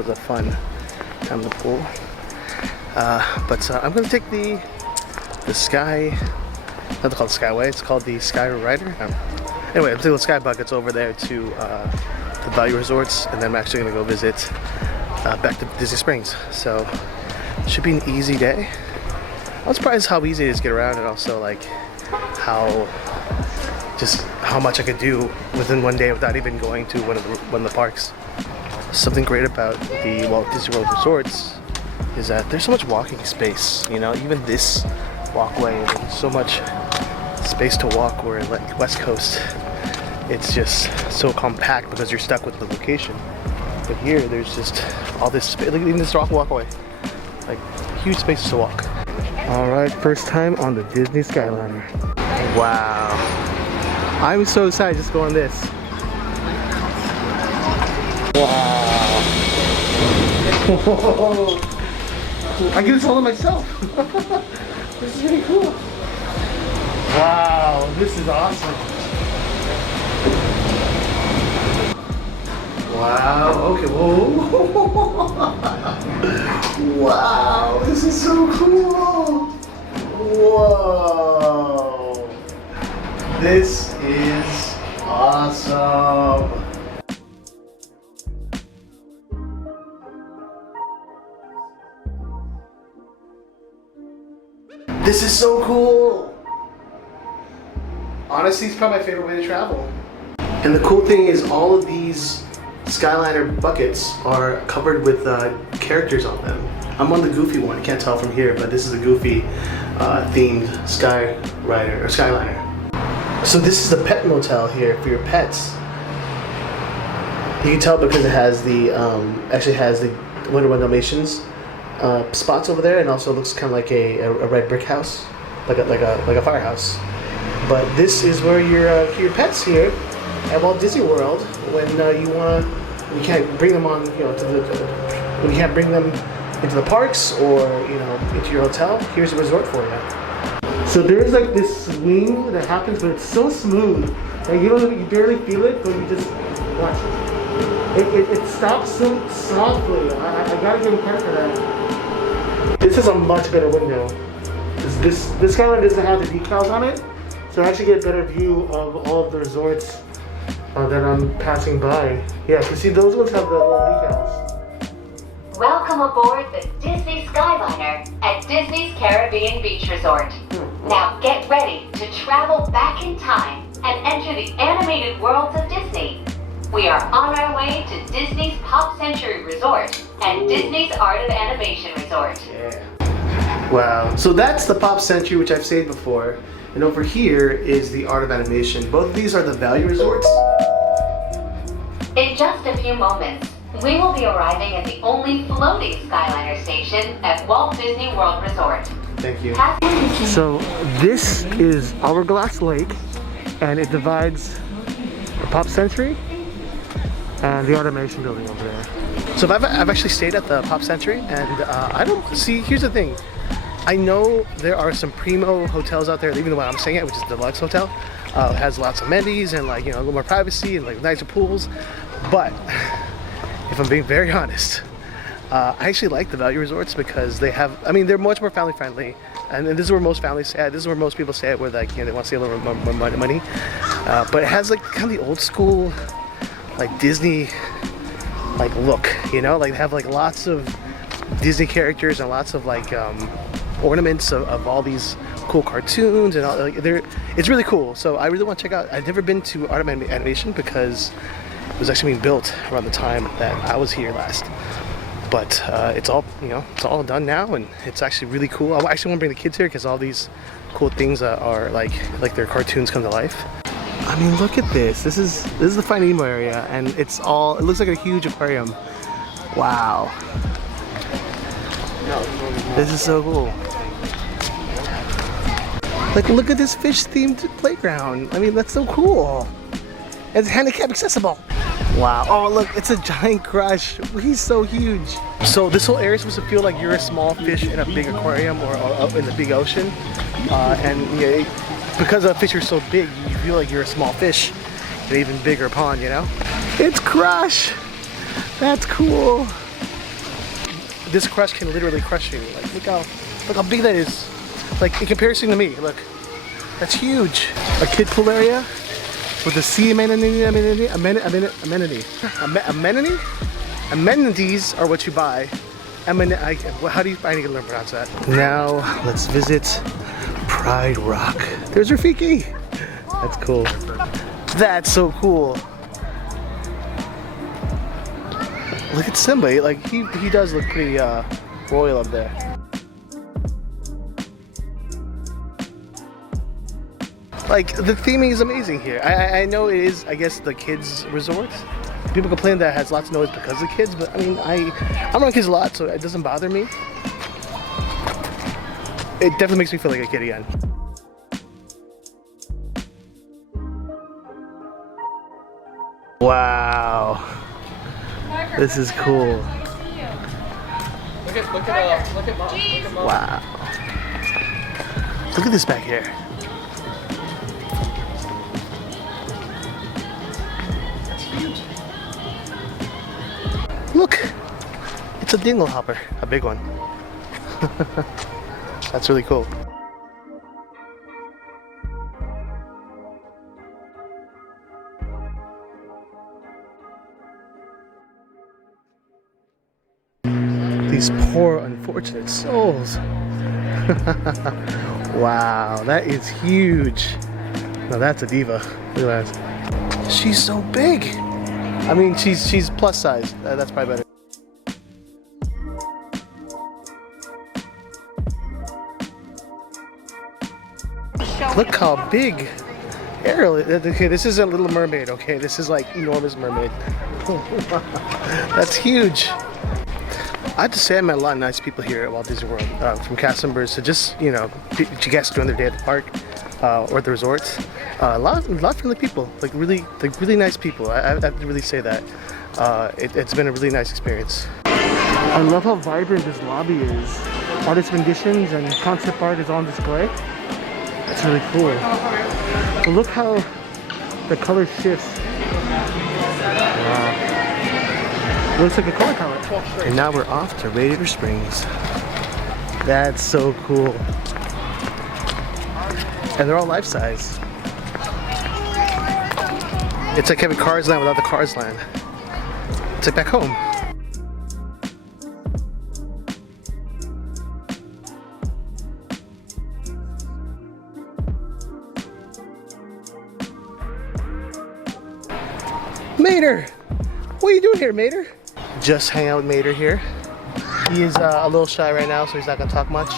was a fun time in the pool. But I'm gonna take the Sky, not called Skyway, it's called the Sky Rider. Anyway, I'm taking the Sky Buckets over there to the Value Resorts, and then I'm actually gonna go visit back to Disney Springs. So it should be an easy day. I was surprised how easy it is to get around, and also like how much I could do within one day without even going to one of the parks. Something great about the Walt Disneyworld Resorts is that there's so much walking space. You know, even this walkway, there's so much space to walk. Where like West Coast, it's just so compact because you're stuck with the location. But here, there's just all this space. Look, even this walkway, like huge spaces to walk. All right, first time on the Disney Skyliner. Wow, I'm so excited just going this. Wow. Whoa. I get this all to myself. This is really cool. Wow, this is awesome. Wow, okay, whoa. Wow, this is so cool. Whoa. This is awesome. This is so cool! Honestly, it's probably my favorite way to travel. And the cool thing is all of these Skyliner buckets are covered with characters on them. I'm on the Goofy one, you can't tell from here, but this is a Goofy themed Skyliner. So this is the pet motel here for your pets. You can tell because it has the, actually has the Wonder Woman Dalmatians spots over there, and also looks kind of like a red brick house, like a firehouse. But this is where your pets here at Walt Disney World when you can't bring them on, you know, when you can't bring them into the parks or into your hotel. Here's a resort for you. So there's like this swing that happens, but it's so smooth that you barely feel it, but you just watch it. It stops so softly. I gotta give him credit for that. This is a much better window. This Skyliner doesn't have the decals on it, so I actually get a better view of all of the resorts that I'm passing by. Yeah, so see, those ones have the little decals. Welcome aboard the Disney Skyliner at Disney's Caribbean Beach Resort. Now get ready to travel back in time and enter the animated worlds of Disney. We are on our way to Disney's Pop Century Resort and Disney's Art of Animation Resort. Yeah. Wow. So that's the Pop Century, which I've stayed before. And over here is the Art of Animation. Both of these are the value resorts. In just a few moments, we will be arriving at the only floating Skyliner station at Walt Disney World Resort. Thank you. So this is Hourglass Lake, and it divides the Pop Century and the Art of Animation building over there. So I've actually stayed at the Pop Century, and I don't see. Here's the thing. I know there are some primo hotels out there, even the one I'm staying at, which is the Deluxe Hotel. It has lots of amenities and a little more privacy and nicer pools. But if I'm being very honest, I actually like the value resorts because they have, they're much more family friendly, and this is where most families stay at. This is where most people stay at, where they want to save a little more money. But it has kind of the old school, Disney, look. They have lots of Disney characters and lots of ornaments of all these cool cartoons and all. It's really cool. So I really want to check out. I've never been to Art of Animation because it was actually being built around the time that I was here last. But it's all done now, and it's actually really cool. I actually want to bring the kids here because all these cool things are like their cartoons come to life. Look at this. This is the Finding Nemo area, and it looks like a huge aquarium. Wow. This is so cool. Look at this fish-themed playground. That's so cool. It's handicap accessible. Wow. Oh, look, it's a giant crush. He's so huge. So this whole area is supposed to feel like you're a small fish in a big aquarium or up in the big ocean. Because the fish are so big, you feel like you're a small fish in an even bigger pond, It's Crush. That's cool. this crush can literally crush you. Like, look how big that is. Like, in comparison to me, look. That's huge. A kid pool area with a sea amenity. Amenities are what you buy. How do you, I need to learn to pronounce that. Now, let's visit Pride Rock. There's Rafiki. That's cool. That's so cool. Look at Simba. Like, he does look pretty royal up there. Like, the theming is amazing here. I know it is, I guess, the kids' resort. People complain that it has lots of noise because of the kids, but I mean, I'm around kids a lot, so it doesn't bother me. It definitely makes me feel like a kid again. Wow. This is cool. Look at Mom. Wow. Look at this back here. Look, it's a dingle hopper, a big one. That's really cool. These poor unfortunate souls. Wow, that is huge. Now that's a diva. Look at that. She's so big. I mean, she's plus size. That's probably better. Look how big Ariel is. Okay, this isn't Little Mermaid, okay? This is like enormous mermaid. That's huge. I have to say I met a lot of nice people here at Walt Disney World, from cast members to just, you know, guests during their day at the park or at the resorts. A lot of friendly people, like really nice people. I have to really say that. It's been a really nice experience. I love how vibrant this lobby is. Artist renditions and concept art is on display. That's really cool. But look how the color shifts. Wow. Looks like a color palette. And now we're off to Radiator Springs. That's so cool. And they're all life size. It's like having Cars Land without the Cars Land. It's like back home. Mater! What are you doing here, Mater? Just hang out with Mater here. He is a little shy right now, so he's not gonna talk much.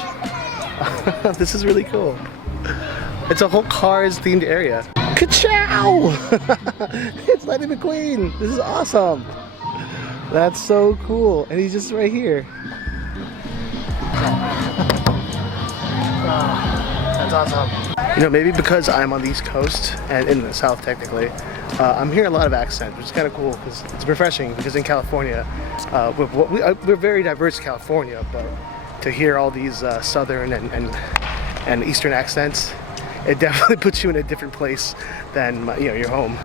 This is really cool. It's a whole Cars themed area. Ka-chow! It's Lightning McQueen! This is awesome! That's so cool. And he's just right here. That's awesome. You know, maybe because I'm on the East Coast and in the South technically, I'm hearing a lot of accent, which is kind of cool because it's refreshing. Because in California, we're very diverse in California, but to hear all these Southern and Eastern accents, it definitely puts you in a different place than your home.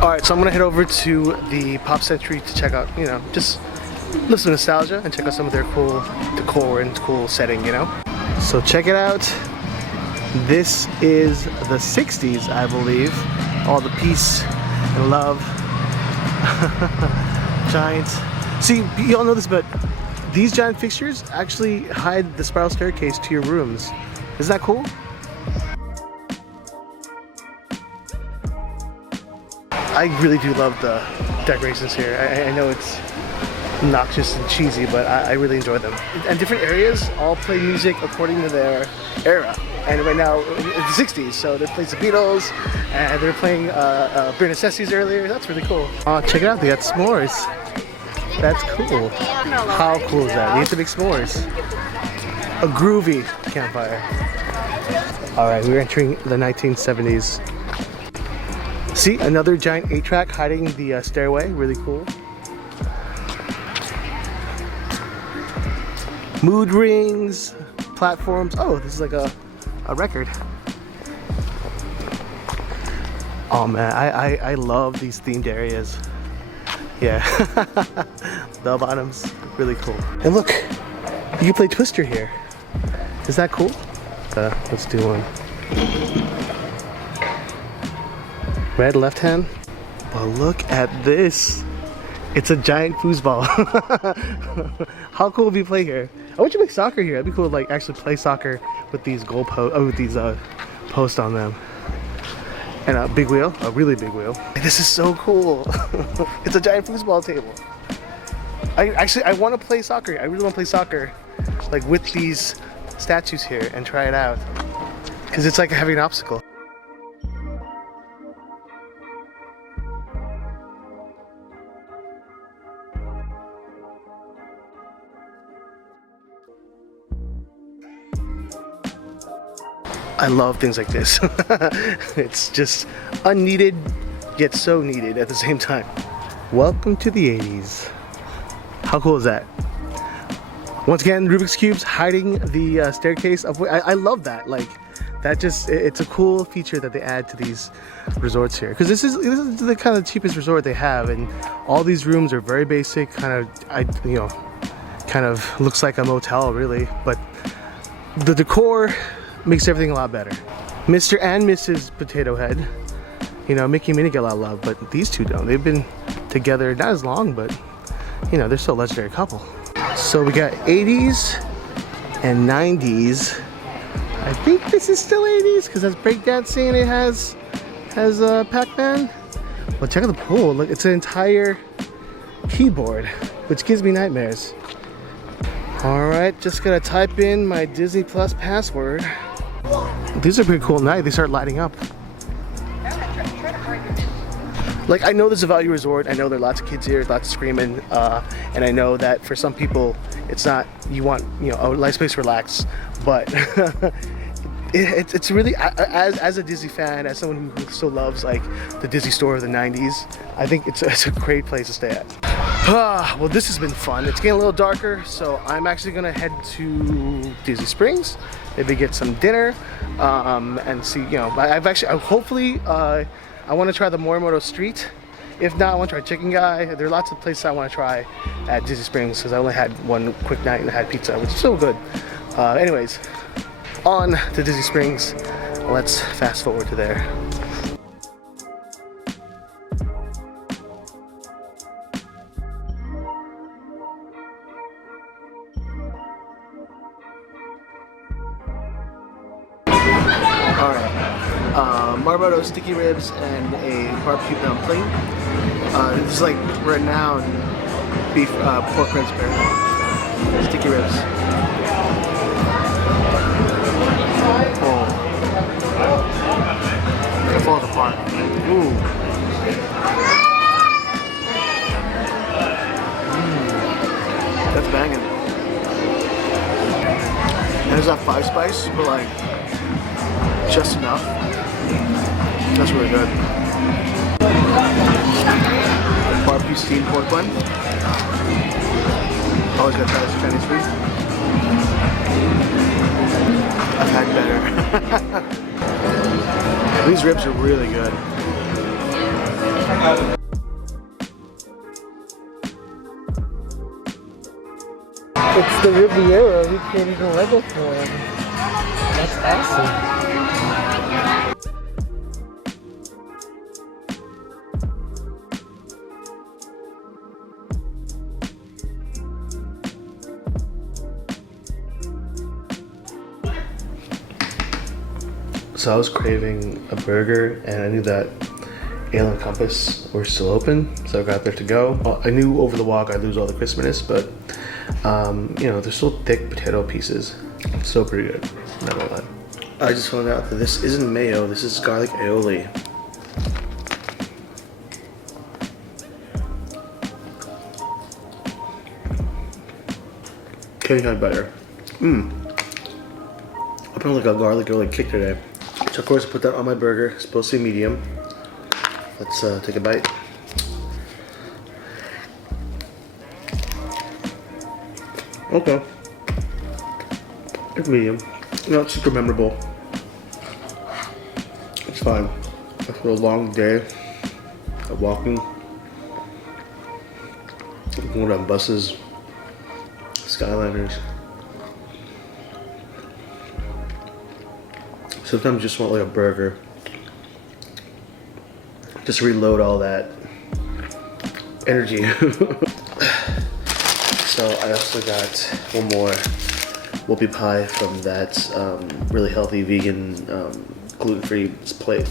All right, so I'm gonna head over to the Pop Century to check out, just listen to nostalgia and check out some of their cool decor and cool setting, So check it out. This is the 60s, I believe. All the peace and love. Giant. See, you all know this, but these giant fixtures actually hide the spiral staircase to your rooms. Isn't that cool? I really do love the decorations here. I know it's obnoxious and cheesy, but I really enjoy them. And different areas all play music according to their era. And right now, it's the 60s, so they played the Beatles, and they're playing Bare Necessities earlier. That's really cool. Oh, check it out, they got s'mores. That's cool. How cool is that? We get to make s'mores. A groovy campfire. All right, we're entering the 1970s. See, another giant 8-track hiding the stairway, really cool. Mood rings, platforms. Oh, this is like a record. Oh man, I love these themed areas. Yeah. Bell bottoms, really cool. And look, you can play Twister here. Is that cool? Let's do one. Red left hand. But look at this. It's a giant foosball. How cool would you play here? I want you to play soccer here. That'd be cool to like actually play soccer with these goal posts, with these posts on them. And a big wheel, a really big wheel. This is so cool. It's a giant foosball table. I want to play soccer. I really want to play soccer, like with these statues here, and try it out. Because it's like having an obstacle. I love things like this. It's just unneeded, yet so needed at the same time. Welcome to the 80s. How cool is that? Once again, Rubik's Cubes hiding the staircase. I love that. Like, that just, it's a cool feature that they add to these resorts here. Because this is the kind of cheapest resort they have, and all these rooms are very basic, kind of looks like a motel really, but the decor makes everything a lot better. Mr. and Mrs. Potato Head, you know, Mickey and Minnie get a lot of love, but these two don't. They've been together not as long, but you know, they're still a legendary couple. So we got 80s and 90s. I think this is still 80s because that's breakdancing and it has Pac-Man. Well, check out the pool. Look, it's an entire keyboard, which gives me nightmares. All right, just gotta type in my Disney Plus password. These are pretty cool at night. They start lighting up. Like, I know there's a value resort. I know there are lots of kids here, lots of screaming, and I know that for some people, it's not, you want, you know, a nice place to relax, but it's really, as a Disney fan, as someone who still loves like the Disney store of the 90s, I think it's a great place to stay at. Well, this has been fun. It's getting a little darker, so I'm actually gonna head to Disney Springs, maybe get some dinner, and see, you know, hopefully, I want to try the Morimoto Street. If not, I want to try Chicken Guy. There are lots of places I want to try at Disney Springs because I only had one quick night and I had pizza, which is so good. Anyways, on to Disney Springs. Let's fast forward to there. Marmoto sticky ribs and a barbecue dumpling. This is like renowned beef pork ribs pair. Sticky ribs. Oh, it falls apart. Ooh. That's banging. And there's that 5 spice, but like just enough. That's really good. Barbecue steamed pork bun. Always gotta try this Chinese food. I've had better. These ribs are really good. It's the Riviera. We can't even level for it. That's awesome. So I was craving a burger and I knew that Ale and Compass were still open, so I got there to go. I knew over the walk I'd lose all the crispiness, but you know, they're still thick potato pieces. Still pretty good, not gonna lie. I just found out that this isn't mayo, this is garlic aioli. Can't have better. I put like a garlic aioli kick today. So of course I put that on my burger. It's supposed to be medium. Let's take a bite. Okay. It's medium. Not super memorable. It's fine. After a long day of walking, going on buses, Skyliners. Sometimes you just want like a burger. Just reload all that energy. So I also got one more whoopie pie from that really healthy vegan gluten-free plate.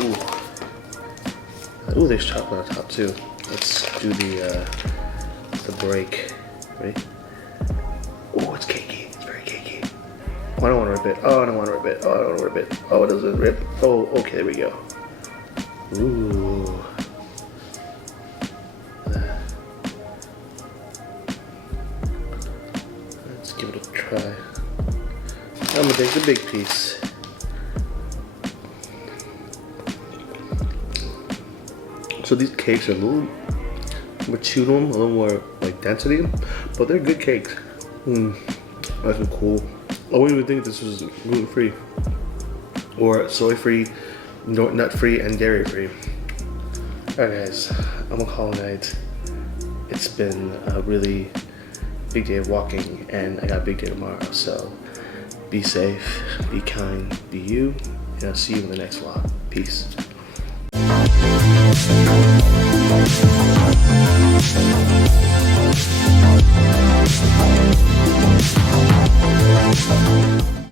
Ooh. Ooh, there's chocolate on top too. Let's do the break. Ready? Oh, it's cakey. It's very cakey. Oh, I don't want to rip it. Oh, I don't want to rip it. Oh, I don't want to rip it. Oh, it doesn't rip. Oh, okay, there we go. Ooh. Let's give it a try. I'm gonna take the big piece. So these cakes are a little more chew to them, a little more like density, but they're good cakes. That's cool. I wouldn't even think this was gluten-free or soy-free, nut-free, and dairy-free. Alright guys, I'm gonna call it a night. It's been a really big day of walking, and I got a big day tomorrow, so be safe, be kind, be you, and I'll see you in the next vlog. Peace.